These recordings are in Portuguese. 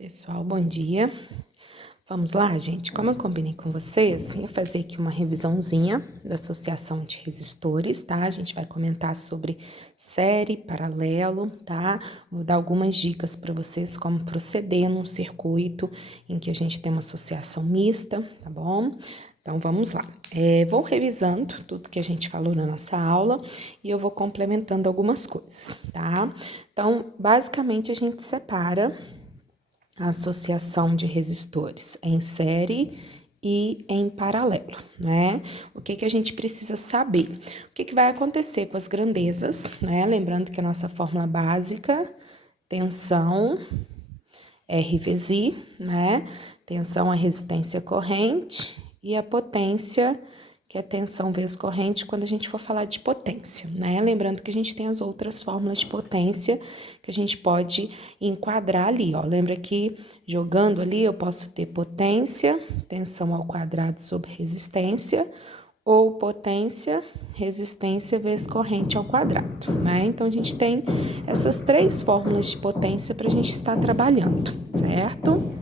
Pessoal, bom dia. Vamos lá, gente? Como eu combinei com vocês, eu ia fazer aqui uma revisãozinha da associação de resistores, tá? A gente vai comentar sobre série, paralelo, tá? Vou dar algumas dicas para vocês como proceder num circuito em que a gente tem uma associação mista, tá bom? Então, vamos lá. Vou revisando tudo que a gente falou na nossa aula e eu vou complementando algumas coisas, tá? Então, basicamente, a gente separa a associação de resistores em série e em paralelo, né? O que a gente precisa saber? O que vai acontecer com as grandezas, né? Lembrando que a nossa fórmula básica, tensão R vezes I, né? Tensão é resistência corrente e a potência, que é tensão vezes corrente, quando a gente for falar de potência, né? Lembrando que a gente tem as outras fórmulas de potência que a gente pode enquadrar ali, ó. Lembra que jogando ali eu posso ter potência, tensão ao quadrado sobre resistência, ou potência, resistência vezes corrente ao quadrado, né? Então, a gente tem essas três fórmulas de potência para a gente estar trabalhando, certo?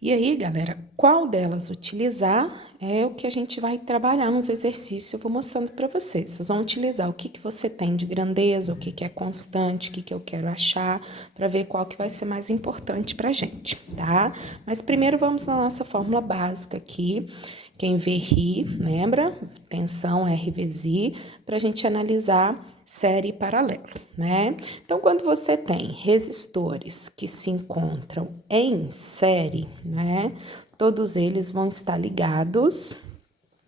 E aí, galera, qual delas utilizar é o que a gente vai trabalhar nos exercícios, eu vou mostrando para vocês. Vocês vão utilizar o que você tem de grandeza, o que é constante, o que eu quero achar, para ver qual que vai ser mais importante pra gente, tá? Mas primeiro vamos na nossa fórmula básica aqui. Quem vê ri, lembra? Tensão R vezes I, para a gente analisar série e paralelo, né? Então, quando você tem resistores que se encontram em série, né? Todos eles vão estar ligados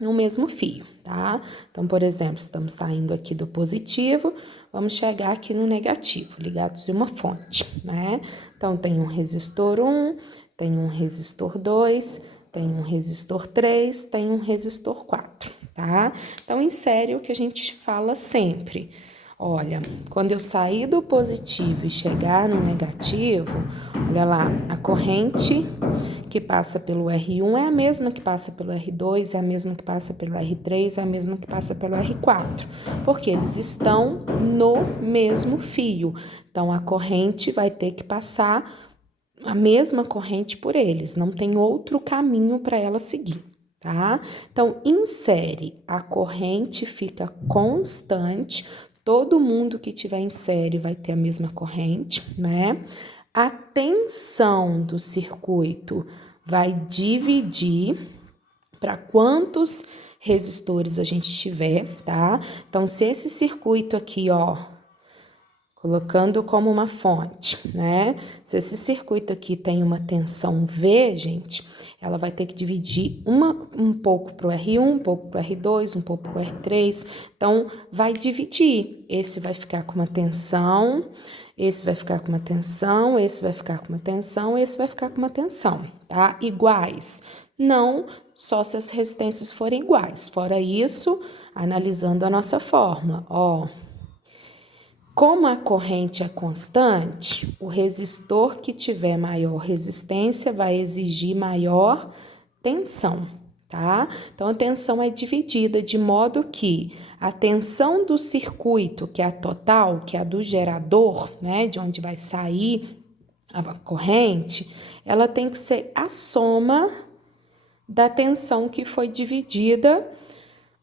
no mesmo fio, tá? Então, por exemplo, estamos saindo aqui do positivo, vamos chegar aqui no negativo, ligados em uma fonte, né? Então, tem um resistor 1, tem um resistor 2, tem um resistor 3, tem um resistor 4, tá? Então, em série, o que a gente fala sempre, olha, quando eu sair do positivo e chegar no negativo, olha lá, a corrente que passa pelo R1 é a mesma que passa pelo R2, é a mesma que passa pelo R3, é a mesma que passa pelo R4, porque eles estão no mesmo fio. Então, a corrente vai ter que passar a mesma corrente por eles, não tem outro caminho para ela seguir, tá? Então, em série, a corrente fica constante, todo mundo que tiver em série vai ter a mesma corrente, né? A tensão do circuito vai dividir para quantos resistores a gente tiver, tá? Então, se esse circuito aqui, ó, colocando como uma fonte, né? Se esse circuito aqui tem uma tensão V, gente, ela vai ter que dividir um pouco para o R1, um pouco para o R2, um pouco para o R3. Então, vai dividir. Esse vai ficar com uma tensão, esse vai ficar com uma tensão, esse vai ficar com uma tensão, esse vai ficar com uma tensão, tá? Iguais. Não só se as resistências forem iguais. Fora isso, analisando a nossa fórmula, ó. Como a corrente é constante, o resistor que tiver maior resistência vai exigir maior tensão, tá? Então, a tensão é dividida de modo que a tensão do circuito, que é a total, que é a do gerador, né, de onde vai sair a corrente, ela tem que ser a soma da tensão que foi dividida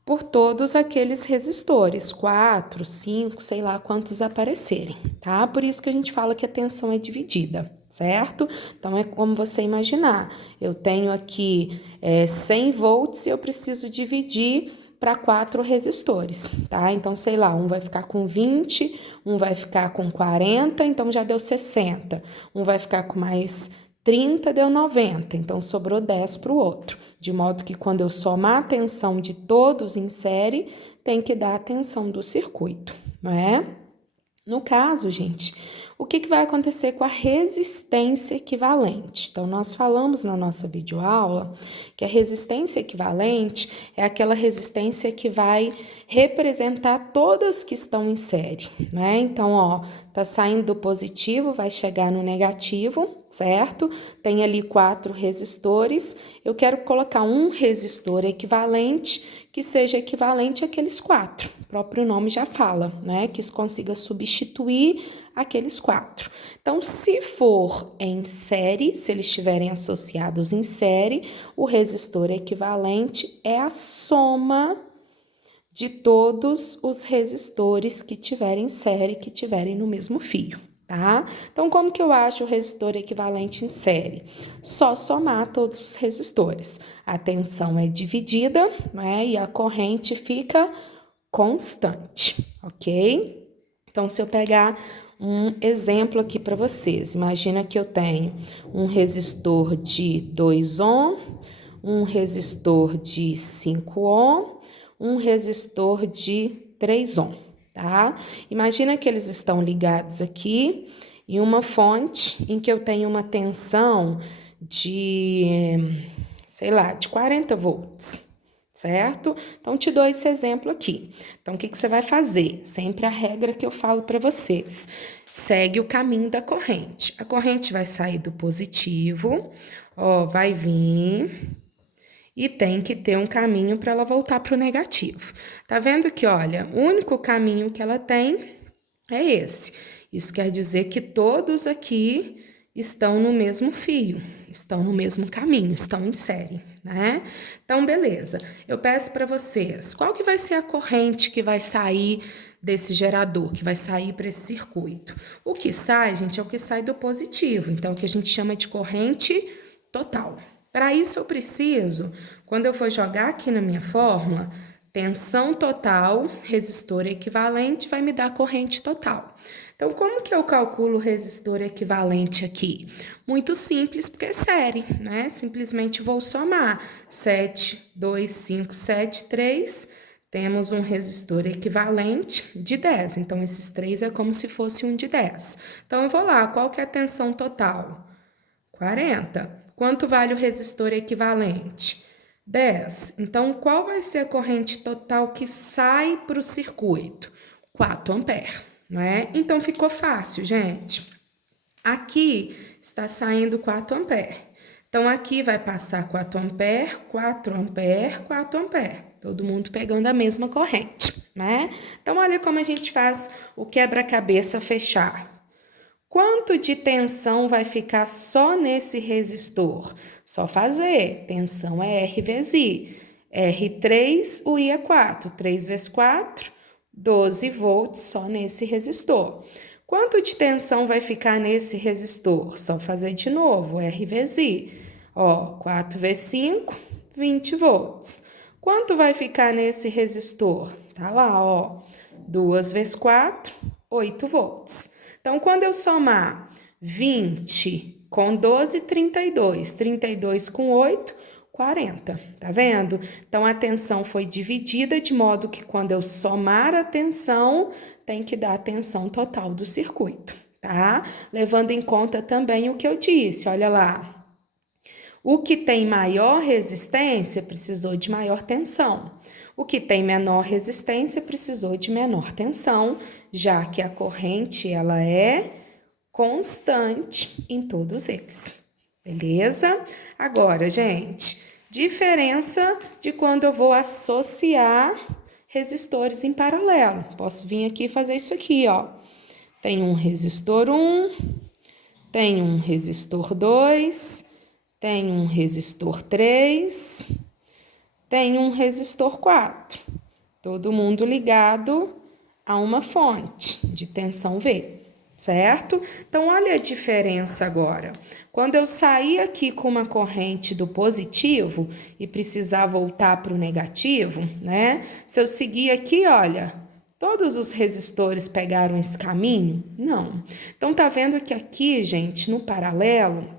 por todos aqueles resistores, 4, 5, sei lá quantos aparecerem, tá? Por isso que a gente fala que a tensão é dividida, certo? Então, é como você imaginar, eu tenho aqui 100 volts e eu preciso dividir para 4 resistores, tá? Então, sei lá, um vai ficar com 20, um vai ficar com 40, então já deu 60. Um vai ficar com mais 30, deu 90, então sobrou 10 para o outro. De modo que quando eu somar a tensão de todos em série, tem que dar a tensão do circuito, não é? No caso, gente, o que vai acontecer com a resistência equivalente? Então, nós falamos na nossa videoaula que a resistência equivalente é aquela resistência que vai representar todas que estão em série, né? Então, ó, tá saindo do positivo, vai chegar no negativo, certo? Tem ali 4 resistores, eu quero colocar um resistor equivalente que seja equivalente àqueles 4. O próprio nome já fala, né? Que isso consiga substituir aqueles 4. Então, se for em série, se eles estiverem associados em série, o resistor equivalente é a soma de todos os resistores que tiverem série, que tiverem no mesmo fio, tá? Então, como que eu acho o resistor equivalente em série? Só somar todos os resistores. A tensão é dividida, né? E a corrente fica constante, ok? Então, se eu pegar um exemplo aqui para vocês, imagina que eu tenho um resistor de 2 ohm, um resistor de 5 ohm, um resistor de 3 ohm, tá? Imagina que eles estão ligados aqui em uma fonte em que eu tenho uma tensão de, sei lá, de 40 volts, certo? Então, te dou esse exemplo aqui. Então, o que você vai fazer? Sempre a regra que eu falo para vocês. Segue o caminho da corrente. A corrente vai sair do positivo, ó, vai vir e tem que ter um caminho para ela voltar para o negativo. Tá vendo que, olha, o único caminho que ela tem é esse. Isso quer dizer que todos aqui estão no mesmo fio, estão no mesmo caminho, estão em série, né? Então, beleza. Eu peço para vocês, qual que vai ser a corrente que vai sair desse gerador, que vai sair para esse circuito? O que sai, gente, é o que sai do positivo, então, o que a gente chama de corrente total. Para isso, eu preciso, quando eu for jogar aqui na minha fórmula, tensão total, resistor equivalente, vai me dar corrente total. Então, como que eu calculo o resistor equivalente aqui? Muito simples, porque é série, né? Simplesmente vou somar 7, 2, 5, 7, 3. Temos um resistor equivalente de 10. Então, esses 3 é como se fosse um de 10. Então, eu vou lá, qual que é a tensão total? 40. Quanto vale o resistor equivalente? 10. Então, qual vai ser a corrente total que sai para o circuito? 4 amperes, não é? Então, ficou fácil, gente. Aqui está saindo 4 amperes. Então, aqui vai passar 4 amperes, 4 amperes, 4 amperes. Todo mundo pegando a mesma corrente, né? Então, olha como a gente faz o quebra-cabeça fechar. Quanto de tensão vai ficar só nesse resistor? Só fazer. Tensão é R vezes I. R3, o I é 4. 3 vezes 4, 12 volts só nesse resistor. Quanto de tensão vai ficar nesse resistor? Só fazer de novo. R vezes I. Ó, 4 vezes 5, 20 volts. Quanto vai ficar nesse resistor? Tá lá, ó. 2 vezes 4, 8 volts. Então, quando eu somar 20 com 12, 32. 32 com 8, 40. Tá vendo? Então, a tensão foi dividida de modo que quando eu somar a tensão, tem que dar a tensão total do circuito, tá? Levando em conta também o que eu disse, olha lá. O que tem maior resistência precisou de maior tensão. O que tem menor resistência precisou de menor tensão, já que a corrente ela é constante em todos eles. Beleza? Agora, gente, diferença de quando eu vou associar resistores em paralelo. Posso vir aqui e fazer isso aqui, ó. Tem um resistor 1, tem um resistor 2, tem um resistor 3, tem um resistor 4. Todo mundo ligado a uma fonte de tensão V, certo? Então, olha a diferença agora. Quando eu sair aqui com uma corrente do positivo e precisar voltar para o negativo, né? Se eu seguir aqui, olha, todos os resistores pegaram esse caminho? Não. Então, tá vendo que aqui, gente, no paralelo,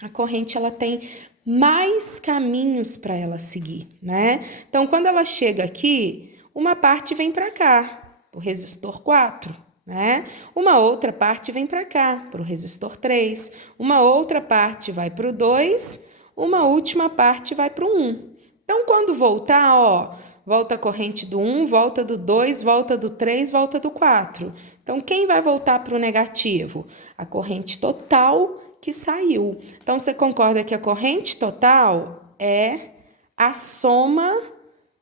a corrente ela tem mais caminhos para ela seguir, né? Então, quando ela chega aqui, uma parte vem para cá, o resistor 4, né? Uma outra parte vem para cá, para o resistor 3. Uma outra parte vai para o 2, uma última parte vai para o 1. Então, quando voltar, ó, volta a corrente do 1, volta do 2, volta do 3, volta do 4. Então, quem vai voltar para o negativo? A corrente total que saiu. Então, você concorda que a corrente total é a soma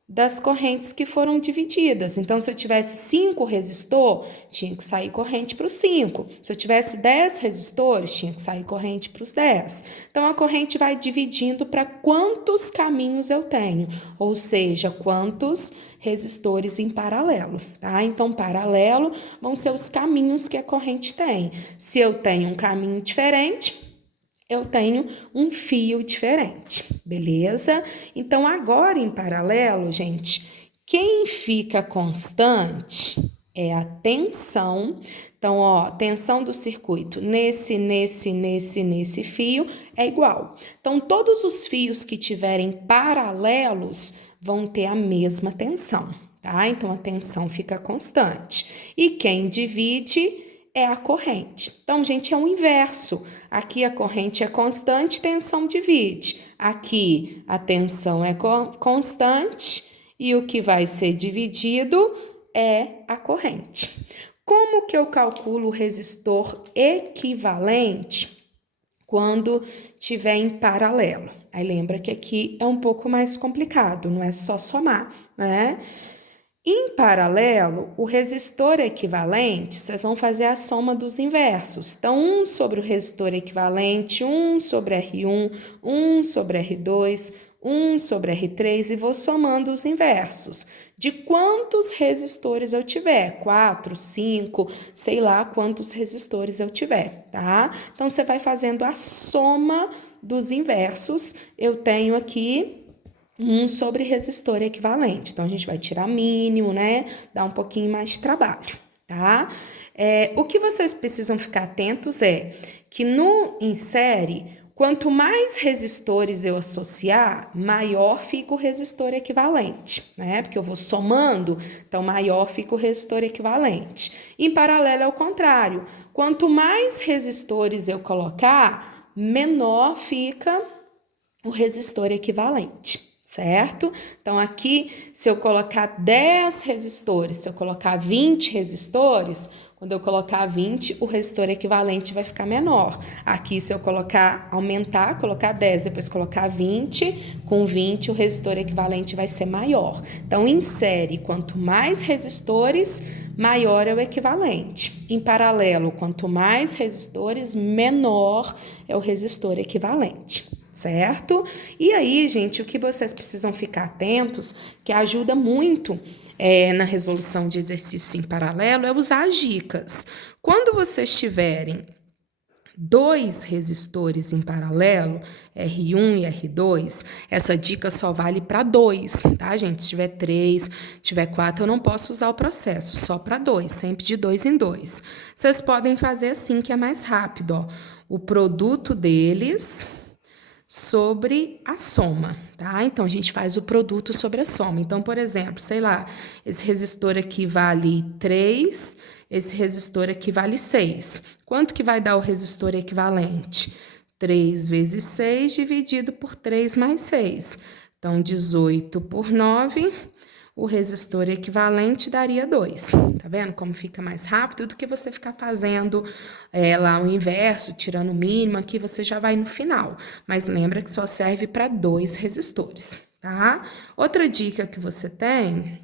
das correntes que foram divididas. Então, se eu tivesse 5 resistor, tinha que sair corrente para os 5. Se eu tivesse 10 resistores, tinha que sair corrente para os 10. Então, a corrente vai dividindo para quantos caminhos eu tenho, ou seja, quantos resistores em paralelo, tá? Então, paralelo vão ser os caminhos que a corrente tem. Se eu tenho um caminho diferente, eu tenho um fio diferente, beleza? Então, agora em paralelo, gente, quem fica constante é a tensão. Então, ó, tensão do circuito nesse fio é igual. Então, todos os fios que tiverem paralelos vão ter a mesma tensão, tá? Então, a tensão fica constante. E quem divide é a corrente. Então, gente, é o inverso. Aqui a corrente é constante, tensão divide. Aqui a tensão é constante e o que vai ser dividido é a corrente. Como que eu calculo o resistor equivalente quando tiver em paralelo? Aí lembra que aqui é um pouco mais complicado, não é só somar, né? Em paralelo, o resistor equivalente, vocês vão fazer a soma dos inversos. Então, 1 sobre o resistor equivalente, 1 sobre R1, 1 sobre R2, 1 sobre R3 e vou somando os inversos. De quantos resistores eu tiver? 4, 5, sei lá quantos resistores eu tiver, tá? Então, você vai fazendo a soma dos inversos. Eu tenho aqui 1 sobre resistor equivalente. Então, a gente vai tirar mínimo, né? Dá um pouquinho mais de trabalho, tá? O que vocês precisam ficar atentos é que em série, quanto mais resistores eu associar, maior fica o resistor equivalente, né? Porque eu vou somando, então maior fica o resistor equivalente. Em paralelo é o contrário. Quanto mais resistores eu colocar, menor fica o resistor equivalente, certo? Então, aqui, se eu colocar 10 resistores, se eu colocar 20 resistores, quando eu colocar 20, o resistor equivalente vai ficar menor. Aqui, se eu aumentar, colocar 10, depois colocar 20, com 20 o resistor equivalente vai ser maior. Então, em série, quanto mais resistores, maior é o equivalente. Em paralelo, quanto mais resistores, menor é o resistor equivalente. Certo? E aí, gente, o que vocês precisam ficar atentos, que ajuda muito na resolução de exercícios em paralelo, é usar as dicas. Quando vocês tiverem 2 resistores em paralelo, R1 e R2, essa dica só vale para 2, tá, gente? Se tiver 3, tiver 4, eu não posso usar o processo, só para 2, sempre de 2 em 2. Vocês podem fazer assim, que é mais rápido, ó. O produto deles sobre a soma, tá? Então, a gente faz o produto sobre a soma. Então, por exemplo, sei lá, esse resistor aqui vale 3, esse resistor aqui vale 6. Quanto que vai dar o resistor equivalente? 3 vezes 6 dividido por 3 mais 6. Então, 18 por 9, o resistor equivalente daria 2. Tá vendo como fica mais rápido do que você ficar fazendo lá o inverso, tirando o mínimo, aqui você já vai no final. Mas lembra que só serve para 2 resistores, tá? Outra dica que você tem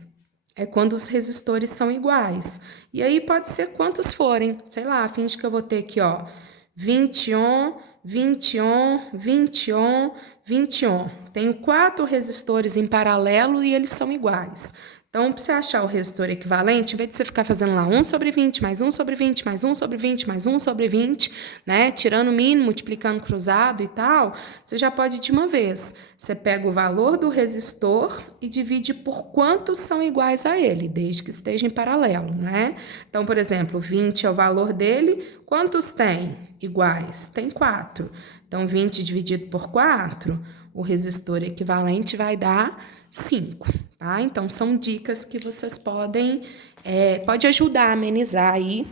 é quando os resistores são iguais. E aí pode ser quantos forem. Sei lá, finge que eu vou ter aqui, ó, 20 ohm, 20 ohm, 20 ohm, 20 ohm. Tenho 4 resistores em paralelo e eles são iguais. Então, para você achar o resistor equivalente, em vez de você ficar fazendo lá 1 sobre 20, mais 1 sobre 20, mais 1 sobre 20, mais 1 sobre 20, né? Tirando o mínimo, multiplicando cruzado e tal, você já pode de uma vez. Você pega o valor do resistor e divide por quantos são iguais a ele, desde que esteja em paralelo, né? Então, por exemplo, 20 é o valor dele, quantos tem iguais? Tem 4. Então, 20 dividido por 4, o resistor equivalente vai dar 5, tá? Então, são dicas que vocês pode ajudar a amenizar aí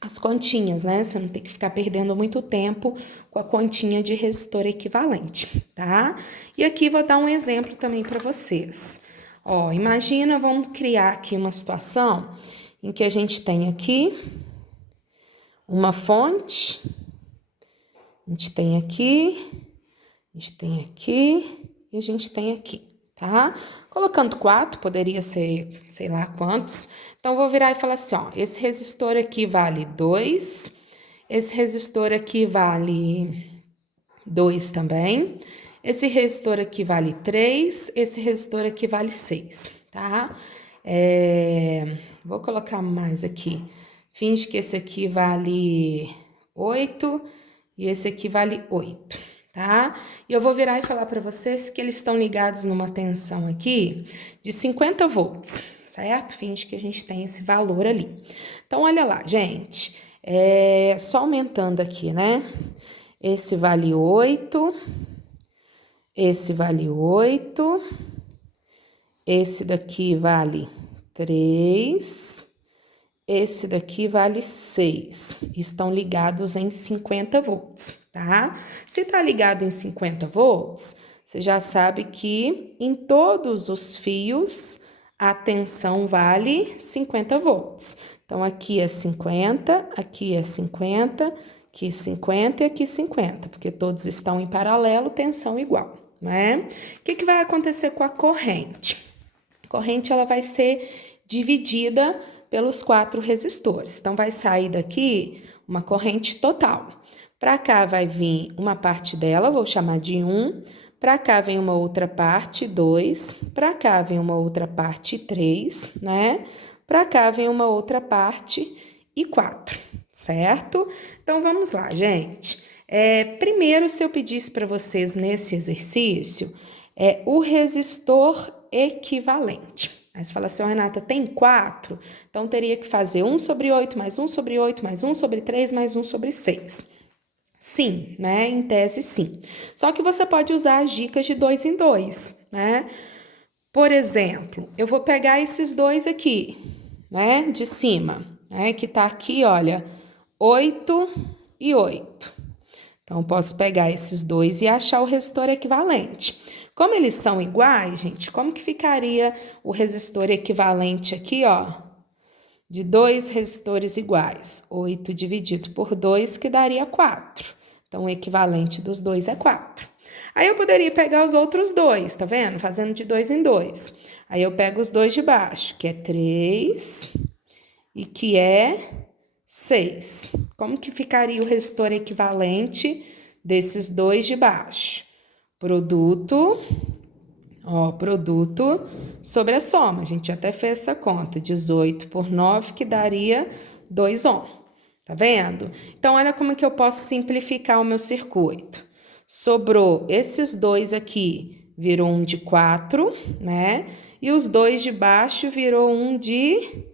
as continhas, né? Você não tem que ficar perdendo muito tempo com a continha de resistor equivalente, tá? E aqui vou dar um exemplo também para vocês. Ó, imagina, vamos criar aqui uma situação em que a gente tem aqui uma fonte, a gente tem aqui, a gente tem aqui e a gente tem aqui, tá? Colocando 4, poderia ser, sei lá quantos. Então, vou virar e falar assim, ó, esse resistor aqui vale 2, esse resistor aqui vale 2 também, esse resistor aqui vale 3, esse resistor aqui vale 6, tá? Vou colocar mais aqui. Finge que esse aqui vale 8 e esse aqui vale 8, tá? E eu vou virar e falar para vocês que eles estão ligados numa tensão aqui de 50 volts, certo? Finge que a gente tem esse valor ali. Então, olha lá, gente, só aumentando aqui, né? Esse vale 8, esse vale 8, esse daqui vale 3, esse daqui vale 6. Estão ligados em 50 volts, tá? Se tá ligado em 50 volts, você já sabe que em todos os fios a tensão vale 50 volts. Então, aqui é 50, aqui é 50, aqui 50 e aqui 50, porque todos estão em paralelo, tensão igual, né? O que vai acontecer com a corrente? A corrente, ela vai ser dividida pelos 4 resistores. Então, vai sair daqui uma corrente total. Para cá vai vir uma parte dela, vou chamar de 1. Para cá vem uma outra parte, 2. Para cá vem uma outra parte, 3, né? Para cá vem uma outra parte e 4, certo? Então, vamos lá, gente. Primeiro, se eu pedisse para vocês nesse exercício, o resistor equivalente. Aí você fala assim, Renata, tem 4? Então, teria que fazer 1 sobre 8, mais 1 sobre 8, mais 1 sobre 3, mais 1 sobre 6. Sim, né? Em tese, sim. Só que você pode usar as dicas de 2 em 2, né? Por exemplo, eu vou pegar esses dois aqui, né? De cima, né? Que tá aqui, olha, 8 e 8. Então, eu posso pegar esses dois e achar o resistor equivalente. Como eles são iguais, gente, como que ficaria o resistor equivalente aqui, ó? De 2 resistores iguais. 8 dividido por 2, que daria 4. Então, o equivalente dos dois é 4. Aí, eu poderia pegar os outros dois, tá vendo? Fazendo de 2 em 2. Aí, eu pego os dois de baixo, que é 3 e que é 6. Como que ficaria o resistor equivalente desses dois de baixo? Produto sobre a soma. A gente até fez essa conta. 18 por 9, que daria 2 ohm. Tá vendo? Então, olha como que eu posso simplificar o meu circuito. Sobrou esses dois aqui, virou um de 4, né? E os dois de baixo virou um de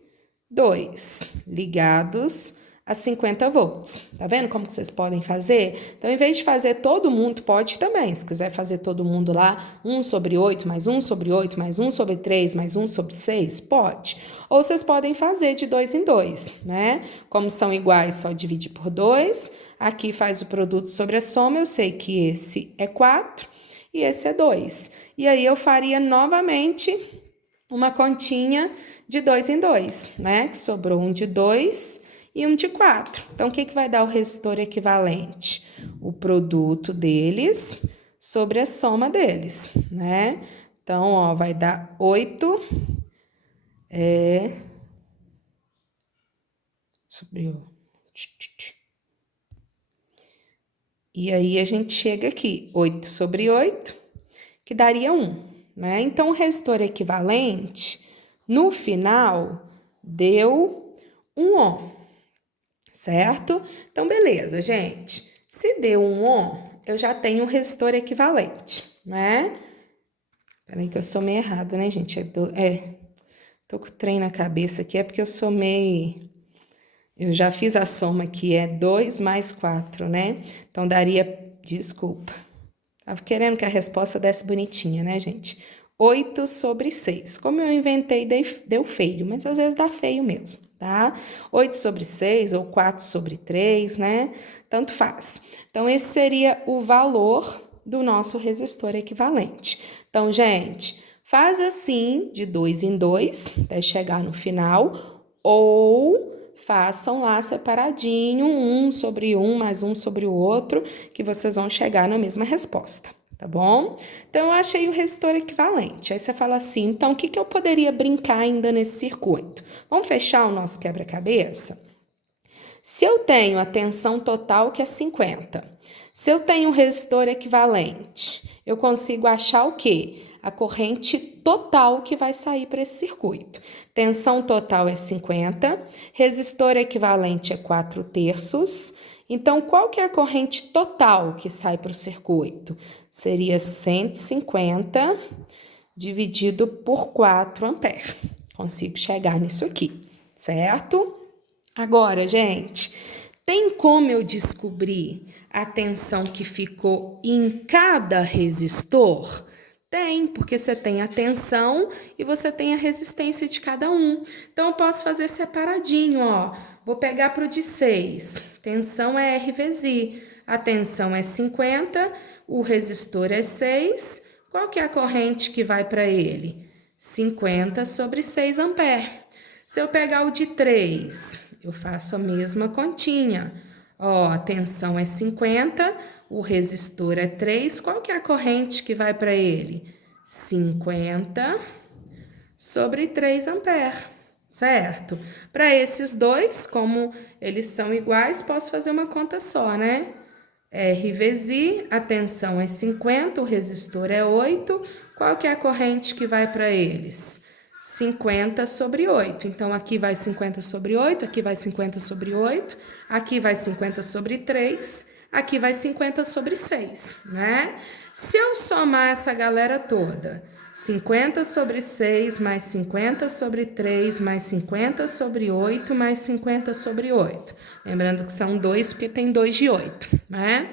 2, ligados a 50 volts. Tá vendo como que vocês podem fazer? Então, em vez de fazer todo mundo, pode também. Se quiser fazer todo mundo lá, 1 sobre 8, mais 1 sobre 8, mais 1 sobre 3, mais 1 sobre 6, pode. Ou vocês podem fazer de 2 em 2, né? Como são iguais, só dividir por 2. Aqui faz o produto sobre a soma, eu sei que esse é 4 e esse é 2. E aí, eu faria novamente uma continha de 2 em 2, né? Que sobrou um de 2 e um de 4. Então, o que vai dar o resistor equivalente? O produto deles sobre a soma deles, né? Então, ó, vai dar 8 sobre 8. E aí, a gente chega aqui, 8 sobre 8, que daria 1, né? Então, o resistor equivalente, no final, deu 1 ohm, certo? Então, beleza, gente. Se deu 1 ohm, eu já tenho um resistor equivalente, né? Peraí que eu somei errado, né, gente? Tô com o trem na cabeça aqui, é porque eu somei... Eu já fiz a soma aqui, é 2 mais 4, né? Então, daria... Desculpa. Tava querendo que a resposta desse bonitinha, né, gente? 8 sobre 6. Como eu inventei, deu feio, mas às vezes dá feio mesmo, tá? 8 sobre 6 ou 4 sobre 3, né? Tanto faz. Então, esse seria o valor do nosso resistor equivalente. Então, gente, faz assim, de 2 em 2, até chegar no final, ou façam lá separadinho, um sobre um, mais um sobre o outro, que vocês vão chegar na mesma resposta, tá bom? Então, eu achei o resistor equivalente. Aí você fala assim, então, o que eu poderia brincar ainda nesse circuito? Vamos fechar o nosso quebra-cabeça? Se eu tenho a tensão total, que é 50, se eu tenho um resistor equivalente, eu consigo achar o quê? A corrente total que vai sair para esse circuito. Tensão total é 50, resistor equivalente é 4/3. Então, qual que é a corrente total que sai para o circuito? Seria 150 dividido por 4 amperes. Consigo chegar nisso aqui, certo? Agora, gente, tem como eu descobrir a tensão que ficou em cada resistor? Tem, porque você tem a tensão e você tem a resistência de cada um. Então, eu posso fazer separadinho, ó. Vou pegar para o de 6. Tensão é R vezes I. A tensão é 50, o resistor é 6. Qual que é a corrente que vai para ele? 50 sobre 6 amperes. Se eu pegar o de 3, eu faço a mesma continha. Ó, a tensão é 50, o resistor é 3. Qual que é a corrente que vai para ele? 50 sobre 3 amperes, certo? Para esses dois, como eles são iguais, posso fazer uma conta só, né? R vezes I, a tensão é 50, o resistor é 8. Qual que é a corrente que vai para eles? 50 sobre 8. Então, aqui vai 50 sobre 8, aqui vai 50 sobre 8, aqui vai 50 sobre 3, aqui vai 50 sobre 6, né? Se eu somar essa galera toda, 50 sobre 6 mais 50 sobre 3 mais 50 sobre 8 mais 50 sobre 8. Lembrando que são 2 porque tem 2 de 8, né?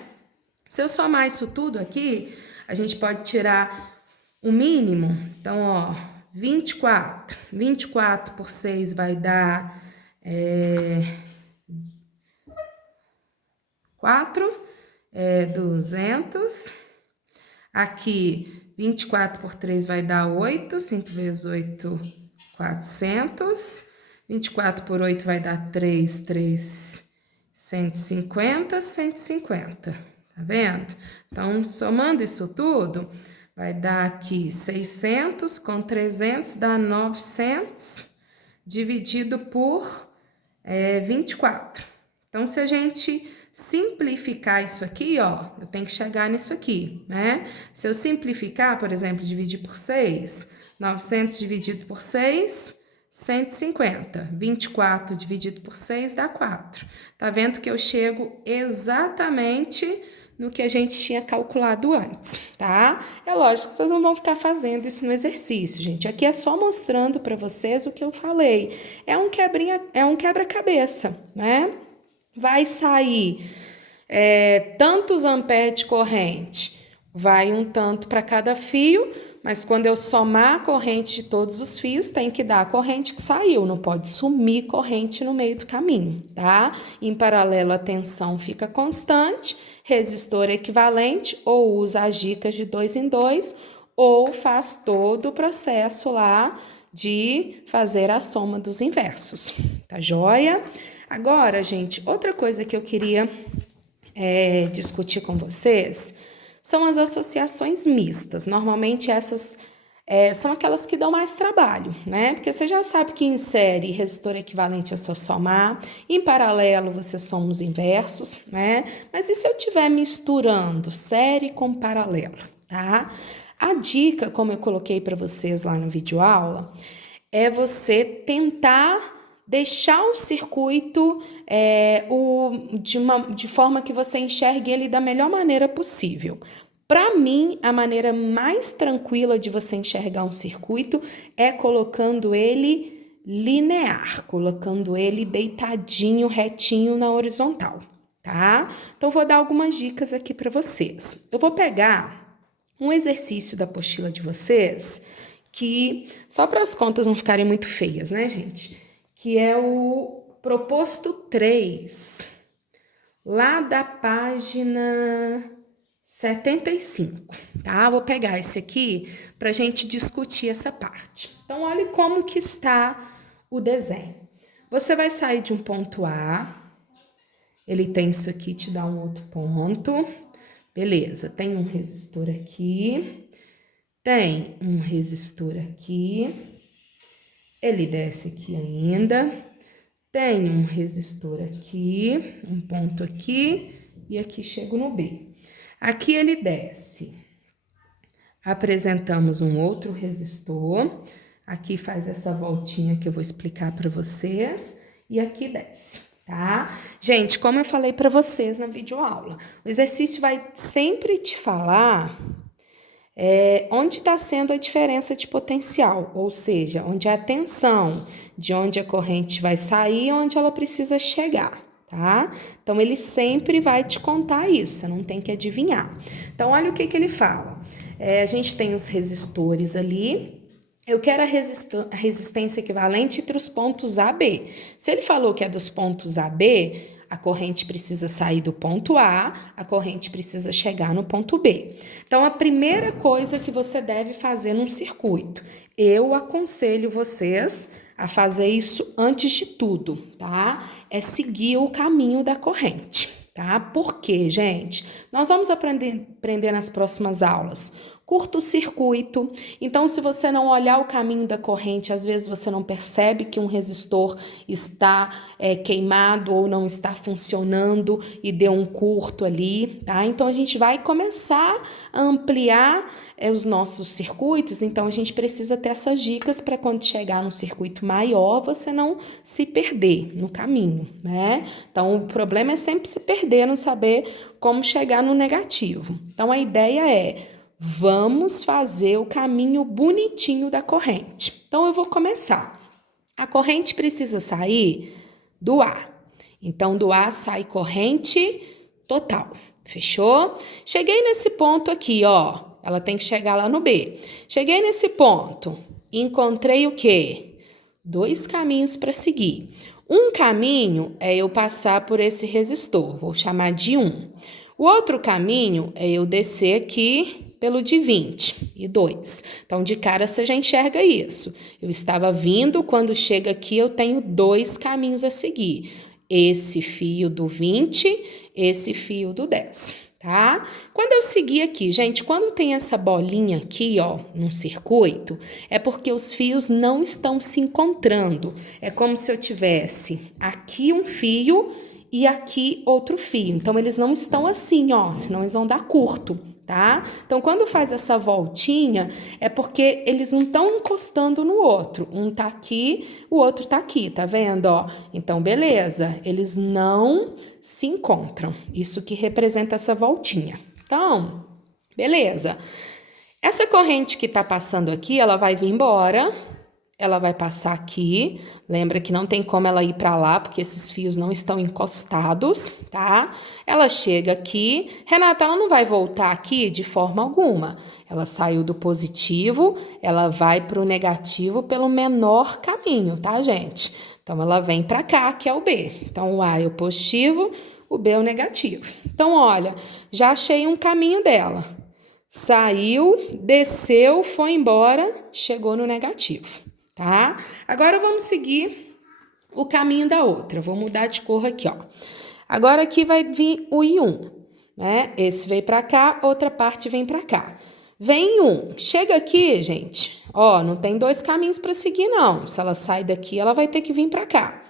Se eu somar isso tudo aqui, a gente pode tirar o mínimo. Então, ó, 24. 24 por 6 vai dar 4, 200. Aqui, 24 por 3 vai dar 8. 5 vezes 8, 400. 24 por 8 vai dar 3, 3, 150, 150. Tá vendo? Então, somando isso tudo, vai dar aqui 600 com 300 dá 900 dividido por 24. Então, se a gente simplificar isso aqui, ó, eu tenho que chegar nisso aqui, né? Se eu simplificar, por exemplo, dividir por 6, 900 dividido por 6, 150. 24 dividido por 6 dá 4. Tá vendo que eu chego exatamente no que a gente tinha calculado antes, tá? É lógico que vocês não vão ficar fazendo isso no exercício, gente. Aqui é só mostrando para vocês o que eu falei. É um quebra-cabeça, né? Vai sair tantos amperes de corrente, vai um tanto para cada fio, mas quando eu somar a corrente de todos os fios, tem que dar a corrente que saiu, não pode sumir corrente no meio do caminho, tá? Em paralelo, a tensão fica constante, resistor equivalente, ou usa as dicas de 2 em 2, ou faz todo o processo lá de fazer a soma dos inversos, tá joia? Agora, gente, outra coisa que eu queria discutir com vocês são as associações mistas. Normalmente essas são aquelas que dão mais trabalho, né? Porque você já sabe que em série resistor equivalente é só somar, em paralelo você soma os inversos, né? Mas e se eu estiver misturando série com paralelo, tá? A dica, como eu coloquei para vocês lá no vídeo aula, é você tentar deixar o circuito de forma que você enxergue ele da melhor maneira possível. Para mim, a maneira mais tranquila de você enxergar um circuito é colocando ele linear, colocando ele deitadinho, retinho na horizontal, tá? Então, vou dar algumas dicas aqui para vocês. Eu vou pegar um exercício da apostila de vocês que, só para as contas não ficarem muito feias, né, gente? Que é o proposto 3, lá da página 75, tá? Vou pegar esse aqui para a gente discutir essa parte. Então, olhe como que está o desenho. Você vai sair de um ponto A, ele tem isso aqui, te dá um outro ponto, Beleza, tem um resistor aqui, tem um resistor aqui, ele desce aqui ainda, tem um resistor aqui, um ponto aqui, e aqui chego no B. Aqui ele desce. Apresentamos um outro resistor, aqui faz essa voltinha que eu vou explicar para vocês, e aqui desce, tá? Gente, como eu falei para vocês na videoaula, o exercício vai sempre te falar onde está sendo a diferença de potencial, ou seja, onde é a tensão, de onde a corrente vai sair e onde ela precisa chegar, tá? Então, ele sempre vai te contar isso, você não tem que adivinhar. Então, olha o que ele fala. A gente tem os resistores ali. Eu quero a resistência equivalente entre os pontos A e B. Se ele falou que é dos pontos A e B, a corrente precisa sair do ponto A, a corrente precisa chegar no ponto B. Então, a primeira coisa que você deve fazer num circuito, eu aconselho vocês a fazer isso antes de tudo, tá? É seguir o caminho da corrente, tá? Por quê, gente? Nós vamos aprender nas próximas aulas. Curto-circuito. Então, se você não olhar o caminho da corrente, às vezes você não percebe que um resistor está queimado ou não está funcionando e deu um curto ali, tá? Então, a gente vai começar a ampliar os nossos circuitos, então a gente precisa ter essas dicas para quando chegar num circuito maior, você não se perder no caminho, né? Então, o problema é sempre se perder, não saber como chegar no negativo. Então, a ideia é: vamos fazer o caminho bonitinho da corrente. Então, eu vou começar. A corrente precisa sair do A. Então, do A sai corrente total. Fechou? Cheguei nesse ponto aqui, ó. Ela tem que chegar lá no B. Cheguei nesse ponto. Encontrei o quê? 2 caminhos para seguir. Um caminho é eu passar por esse resistor. Vou chamar de 1. O outro caminho é eu descer aqui pelo de 22. Então, de cara, você já enxerga isso. Eu estava vindo, quando chega aqui, eu tenho 2 caminhos a seguir. Esse fio do 20, esse fio do 10, tá? Quando eu seguir aqui, gente, quando tem essa bolinha aqui, ó, num circuito, é porque os fios não estão se encontrando. É como se eu tivesse aqui um fio e aqui outro fio. Então, eles não estão assim, ó, senão eles vão dar curto, tá? Então, quando faz essa voltinha, é porque eles não estão encostando no outro. Um tá aqui, o outro tá aqui, tá vendo, ó? Então, beleza, eles não se encontram. Isso que representa essa voltinha. Então, beleza. Essa corrente que tá passando aqui, ela vai vir embora. Ela vai passar aqui, lembra que não tem como ela ir para lá, porque esses fios não estão encostados, tá? Ela chega aqui, Renata, ela não vai voltar aqui de forma alguma. Ela saiu do positivo, ela vai para o negativo pelo menor caminho, tá, gente? Então, ela vem para cá, que é o B. Então, o A é o positivo, o B é o negativo. Então, olha, já achei um caminho dela. Saiu, desceu, foi embora, chegou no negativo. Tá? Agora vamos seguir o caminho da outra. Vou mudar de cor aqui, ó. Agora aqui vai vir o I1, né? Esse veio para cá, outra parte vem para cá. Vem um. Chega aqui, gente. Ó, não tem 2 caminhos para seguir, não. Se ela sai daqui, ela vai ter que vir para cá.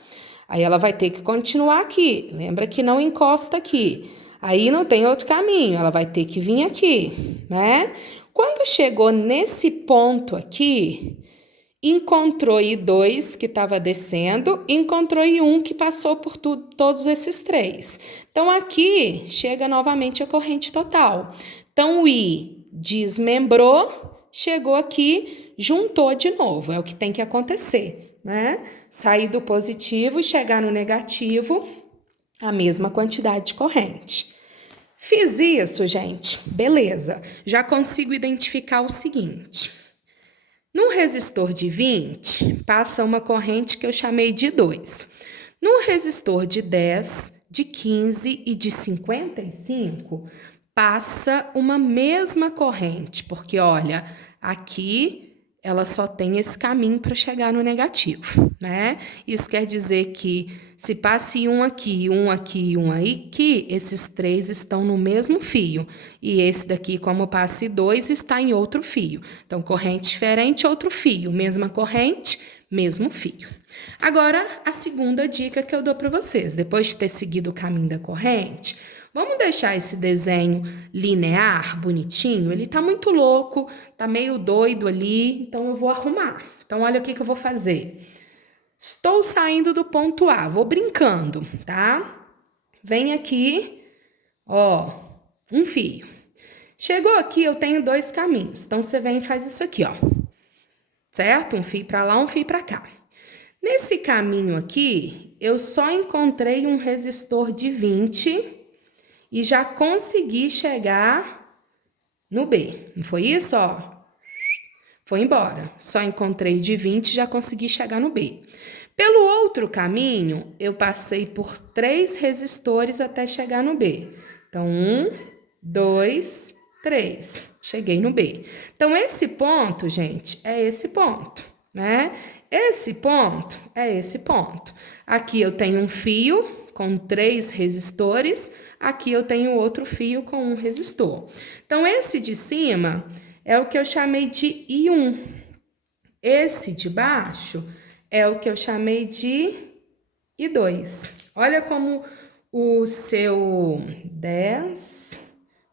Aí ela vai ter que continuar aqui. Lembra que não encosta aqui. Aí não tem outro caminho, ela vai ter que vir aqui, né? Quando chegou nesse ponto aqui, encontrou I2 que estava descendo, encontrou I1 que passou por todos esses 3. Então, aqui chega novamente a corrente total. Então, o I desmembrou, chegou aqui, juntou de novo. É o que tem que acontecer, né? Sair do positivo e chegar no negativo, a mesma quantidade de corrente. Fiz isso, gente. Beleza. Já consigo identificar o seguinte. No resistor de 20, passa uma corrente que eu chamei de 2. No resistor de 10, de 15 e de 55, passa uma mesma corrente, porque olha, aqui ela só tem esse caminho para chegar no negativo, né? Isso quer dizer que se passe um aqui, um aqui e um aí, que esses três estão no mesmo fio. E esse daqui, como passe 2, está em outro fio. Então, corrente diferente, outro fio. Mesma corrente, mesmo fio. Agora, a segunda dica que eu dou para vocês. Depois de ter seguido o caminho da corrente, vamos deixar esse desenho linear, bonitinho? Ele tá muito louco, tá meio doido ali, então eu vou arrumar. Então, olha o que eu vou fazer. Estou saindo do ponto A, vou brincando, tá? Vem aqui, ó, um fio. Chegou aqui, eu tenho 2 caminhos. Então, você vem e faz isso aqui, ó. Certo? Um fio para lá, um fio para cá. Nesse caminho aqui, eu só encontrei um resistor de 20 e já consegui chegar no B. Não foi isso, ó? Foi embora. Só encontrei de 20 e já consegui chegar no B. Pelo outro caminho, eu passei por 3 resistores até chegar no B. Então, 1, 2, 3. Cheguei no B. Então, esse ponto, gente, é esse ponto, né? Esse ponto é esse ponto. Aqui eu tenho um fio com 3 resistores, aqui eu tenho outro fio com um resistor. Então, esse de cima é o que eu chamei de I1. Esse de baixo é o que eu chamei de I2. Olha como o seu 10,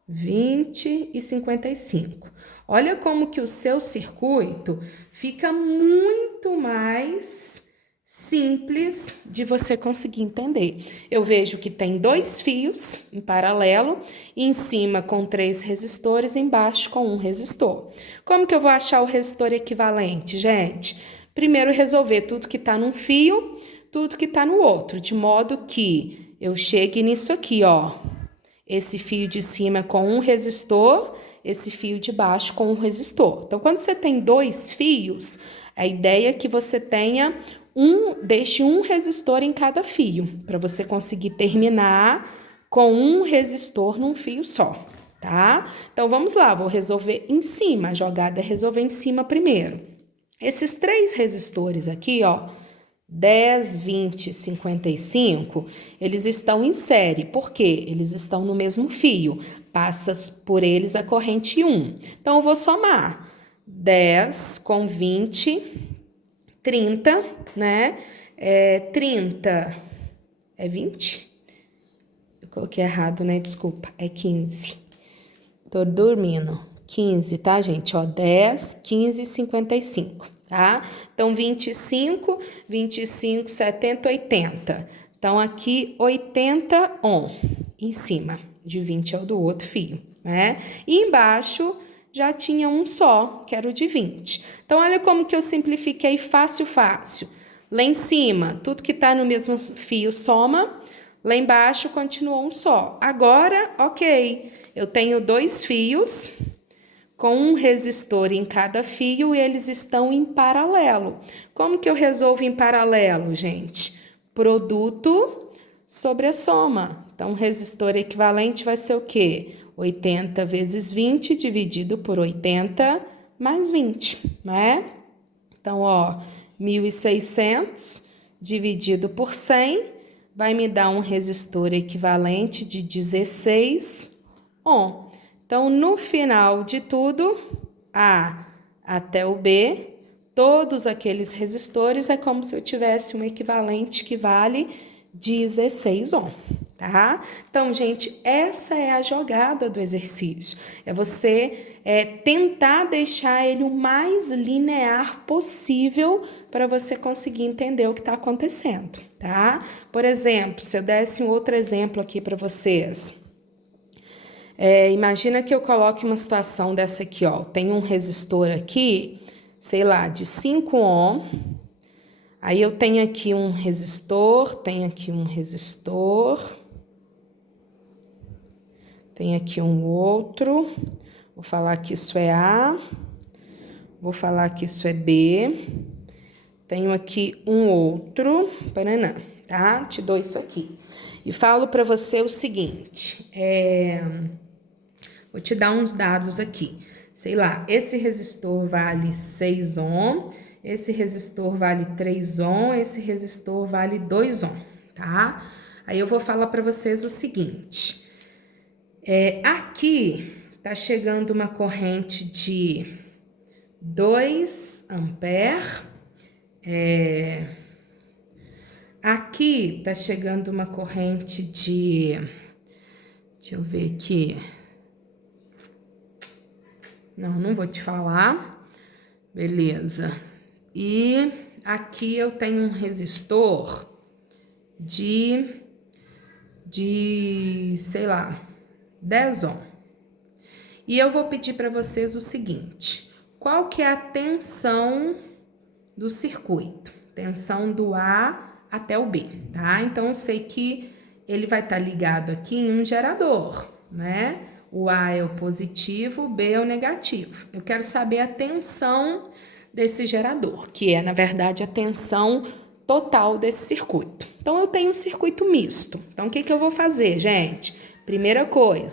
20 e 55. Olha como que o seu circuito fica muito mais simples de você conseguir entender. Eu vejo que tem 2 fios em paralelo, em cima com 3 resistores, embaixo com um resistor. Como que eu vou achar o resistor equivalente, gente? Primeiro resolver tudo que está num fio, tudo que está no outro, de modo que eu chegue nisso aqui, ó. Esse fio de cima com um resistor, esse fio de baixo com um resistor. Então, quando você tem 2 fios, a ideia é que você tenha deixe um resistor em cada fio, para você conseguir terminar com um resistor num fio só, tá? Então, vamos lá, vou resolver em cima, a jogada é resolver em cima primeiro. Esses 3 resistores aqui, ó, 10, 20, 55, eles estão em série. Por quê? Eles estão no mesmo fio. Passa por eles a corrente 1. Então, eu vou somar 10 com 20, 30, né? 30 é 20? Eu coloquei errado, né? Desculpa, é 15. Tô dormindo. 15, tá, gente? Ó, 10, 15 e 55. Tá? Então, 25, 25, 70, 80. Então, aqui, 80 on, em cima, de 20 é o do outro fio, né? E embaixo, já tinha um só, que era o de 20. Então, olha como que eu simplifiquei fácil, fácil. Lá em cima, tudo que tá no mesmo fio soma, lá embaixo continuou um só. Agora, ok, eu tenho 2 fios com um resistor em cada fio e eles estão em paralelo. Como que eu resolvo em paralelo, gente? Produto sobre a soma. Então, o resistor equivalente vai ser o quê? 80 vezes 20 dividido por 80 mais 20, né? Então, ó, 1.600 dividido por 100 vai me dar um resistor equivalente de 16 ohm. Então, no final de tudo, A até o B, todos aqueles resistores é como se eu tivesse um equivalente que vale 16 ohm, tá? Então, gente, essa é a jogada do exercício. É você tentar deixar ele o mais linear possível para você conseguir entender o que está acontecendo, tá? Por exemplo, se eu desse um outro exemplo aqui para vocês. Imagina que eu coloque uma situação dessa aqui, ó. Tem um resistor aqui, sei lá, de 5 ohm. Aí eu tenho aqui um resistor, tenho aqui um resistor. Tem aqui um outro. Vou falar que isso é A. Vou falar que isso é B. Tenho aqui um outro. Paranã, tá? Te dou isso aqui. E falo para você o seguinte, vou te dar uns dados aqui. sei lá, esse resistor vale 6 ohm, esse resistor vale 3 ohm, esse resistor vale 2 ohm, tá? Aí eu vou falar para vocês o seguinte, aqui tá chegando uma corrente de 2 ampere, aqui tá chegando uma corrente de, deixa eu ver aqui, não vou te falar, beleza. E aqui eu tenho um resistor de sei lá, 10 ohm. E eu vou pedir para vocês o seguinte, qual que é a tensão do circuito? Tensão do A até o B, tá? Então, eu sei que ele vai estar ligado aqui em um gerador, né? O A é o positivo, o B é o negativo. Eu quero saber a tensão desse gerador, que é, na verdade, a tensão total desse circuito. Então, eu tenho um circuito misto. Então, o que eu vou fazer, gente? Primeira coisa,